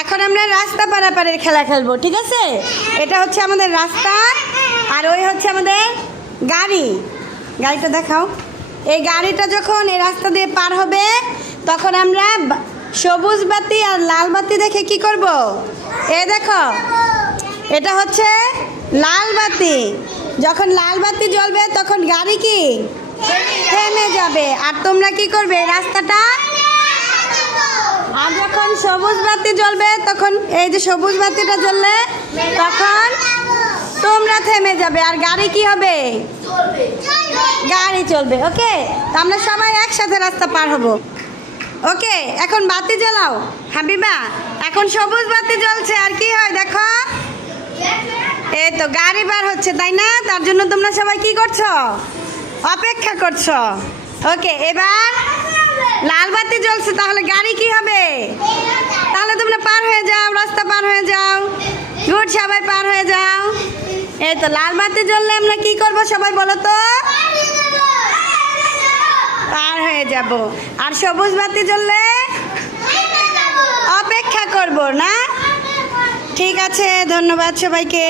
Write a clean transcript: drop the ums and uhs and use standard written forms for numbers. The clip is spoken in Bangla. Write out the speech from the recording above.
এখন আমরা রাস্তা পারাপারের খেলা খেলবো, ঠিক আছে? এটা হচ্ছে আমাদের রাস্তা আর ওই হচ্ছে আমাদের গাড়ি। গাড়িটা দেখাও। এই গাড়িটা যখন এই রাস্তা দিয়ে পার হবে তখন আমরা সবুজ বাতি আর লাল বাতি দেখে কি করব? এই দেখো, এটা হচ্ছে লাল বাতি। যখন লাল বাতি জ্বলবে তখন গাড়ি কি থেমে যাবে, আর তোমরা কি করবে? রাস্তাটা। আর যখন সবুজ বাতি জ্বলবে তখন এই যে সবুজ বাতিটা জ্বললে তখন তোমরা থেমে যাবে আর গাড়ি কি হবে? গাড়ি চলবে। ওকে, তো আমরা সবাই একসাথে রাস্তা পার হব। ওকে, এখন বাতি জ্বালাও হাবিবা। এখন সবুজ বাতি জ্বলছে আর কি হয় দেখো, এই তো গাড়ি বার হচ্ছে, তাই না? তার জন্য তোমরা সবাই কি করছো? অপেক্ষা করছো। ওকে, এবার লাল বাতি জ্বলছে, তাহলে গাড়ি কি হবে? তাহলে তোমরা পার হয়ে যাও, রাস্তা পার হয়ে যাও। গুড, সবাই পার হয়ে যাও। এই তো লাল বাতি জ্বললে আমরা কি করব সবাই বলো তো? পার হয়ে যাব। আর সবুজ বাতি জ্বললে অপেক্ষা করব, না? ঠিক আছে, ধন্যবাদ সবাইকে।